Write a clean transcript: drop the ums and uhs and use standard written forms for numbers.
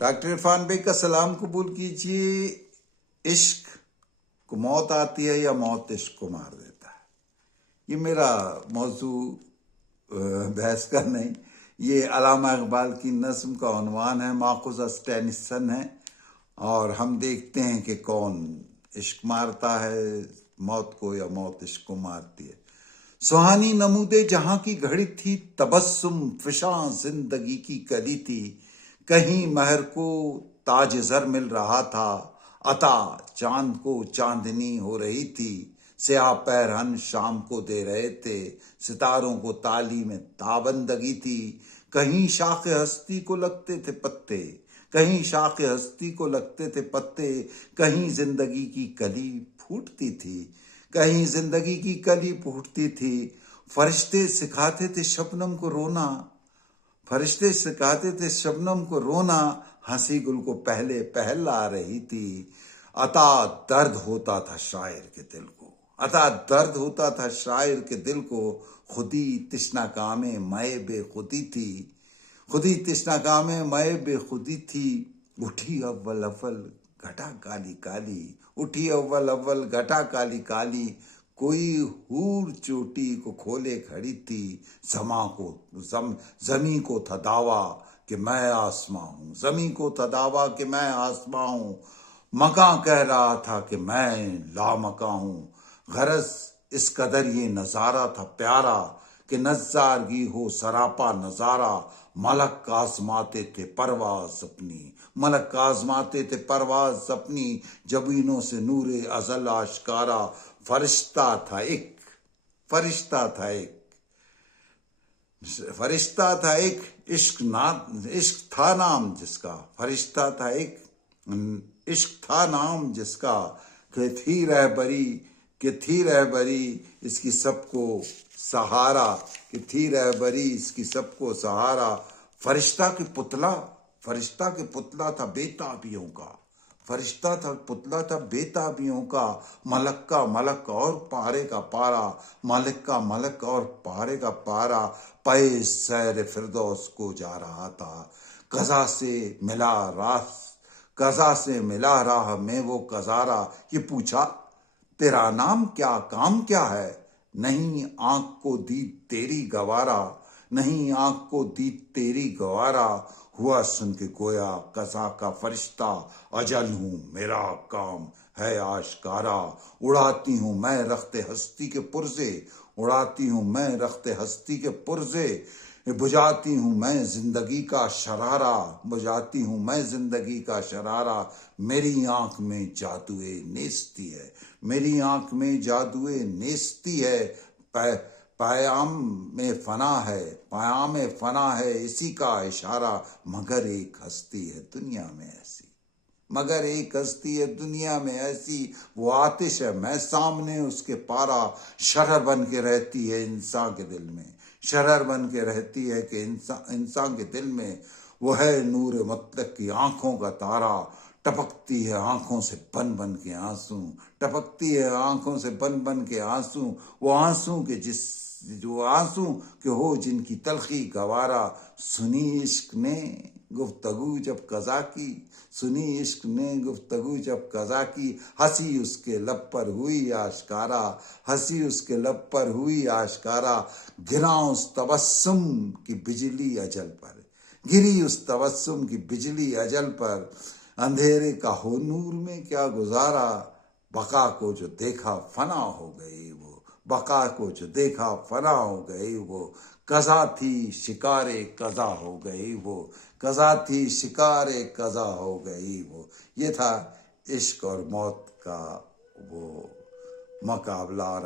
Doctor Irfan بھائی کا سلام قبول کیجیے۔ عشق کو موت آتی ہے یا موت عشق کو مار دیتا ہے؟ یہ میرا موضوع بحث کا نہیں، یہ علامہ اقبال کی نظم کا عنوان ہے، ماخوذ از ٹینیسن ہے، اور ہم دیکھتے ہیں کہ کون عشق مارتا ہے موت کو یا موت عشق کو مارتی ہے۔ سہانی نمودے جہاں کی گھڑی تھی، تبسم فشاں زندگی کی کلی تھی، کہیں مہر کو تاج زر مل رہا تھا، عطا چاند کو چاندنی ہو رہی تھی، سیاہ پیرہن شام کو دے رہے تھے، ستاروں کو تالی میں تابندگی تھی، کہیں شاخ ہستی کو لگتے تھے پتے، کہیں شاخ ہستی کو لگتے تھے پتے، کہیں زندگی کی کلی پھوٹتی تھی، کہیں زندگی کی کلی پھوٹتی تھی، فرشتے سکھاتے تھے شبنم کو رونا، فرشتے سکھاتے تھے شبنم کو رونا، ہنسی گل کو پہلے پہل آ رہی تھی، عطا درد ہوتا تھا شاعر کے دل کو، عطا درد ہوتا تھا شاعر کے دل کو، خودی تشنا کام مئے بے خودی تھی، خودی تشنا کام مئے بے خودی تھی، اٹھی اول اول گھٹا کالی کالی، اٹھی اول اول گھٹا کالی کالی، کوئی حور چوٹی کو کھولے کھڑی تھی، زمیں کو تھا دعویٰ کہ میں آسماں ہوں، زمیں کو تھا دعویٰ کہ میں آسماں ہوں، مکاں کہہ رہا تھا کہ میں لامکاں ہوں، غرض اس قدر یہ نظارہ تھا پیارا کہ نظارگی ہو سراپا نظارہ، ملک آزماتے تھے پرواز اپنی، ملک آزماتے تھے پرواز اپنی، جبینوں سے نور ازل آشکارا، فرشتہ تھا ایک، فرشتہ تھا ایک، فرشتہ تھا ایک، عشق تھا نام جس کا، فرشتہ تھا ایک، عشق تھا نام جس کا، کہ تھی رہبری اس کی سب کو سہارا، کہ تھی رہبری اس کی سب کو سہارا، فرشتہ کے پتلا تھا بے تابیوں کا، فرشتہ تھا پتلا تھا بے تابیوں کا، ملک کا ملک اور پارے کا پارا، ملک کا ملک اور پارے کا پارا، پے سیر فردوس کو جا رہا تھا، قضا سے ملا راہ میں وہ قذارا، یہ پوچھا تیرا نام کیا کام کیا ہے، نہیں آنکھ کو دید تیری گوارا، نہیں آنکھ کو دید تیری گوارا، ہوا سن کے گویا قضا کا فرشتہ، اجل ہوں میرا کام ہے آشکارا، اڑاتی ہوں میں رخت ہستی کے پرزے، اڑاتی ہوں میں رخت ہستی کے پرزے، بجھاتی ہوں میں زندگی کا شرارہ، بجھاتی ہوں میں زندگی کا شرارہ، میری آنکھ میں جادوئے نیستی ہے، میری آنکھ میں جادوئے نیستی ہے، پیام میں فنا ہے اسی کا اشارہ، مگر ایک ہستی ہے دنیا میں ایسی، مگر ایک ہستی ہے دنیا میں ایسی، وہ آتش ہے میں سامنے اس کے پارا، شرر بن کے رہتی ہے انسان کے دل میں، شرر بن کے رہتی ہے کہ انسان کے دل میں، وہ ہے نور مطلق کی آنکھوں کا تارا، ٹپکتی ہے آنکھوں سے بن بن کے آنسو، ٹپکتی ہے آنکھوں سے بن بن کے آنسو، وہ آنسو کے جو آنسو کہ ہو جن کی تلخی گوارا، سنی عشق نے گفتگو جب قضا کی، سنی عشق نے گفتگو جب قضا کی، ہنسی اس کے لب پر ہوئی آشکارا، ہنسی اس کے لب پر ہوئی آشکارا، گرا اس تبسم کی بجلی اجل پر، گری اس تبسم کی بجلی اجل پر، اندھیرے کا ہو نور میں کیا گزارا، بقا کو جو دیکھا فنا ہو گئی وہ، بقا کو جو دیکھا فنا ہو گئی وہ، قضا تھی شکار قضا ہو گئی وہ، قضا تھی شکار قضا ہو گئی وہ۔ یہ تھا عشق اور موت کا وہ مقابلہ اور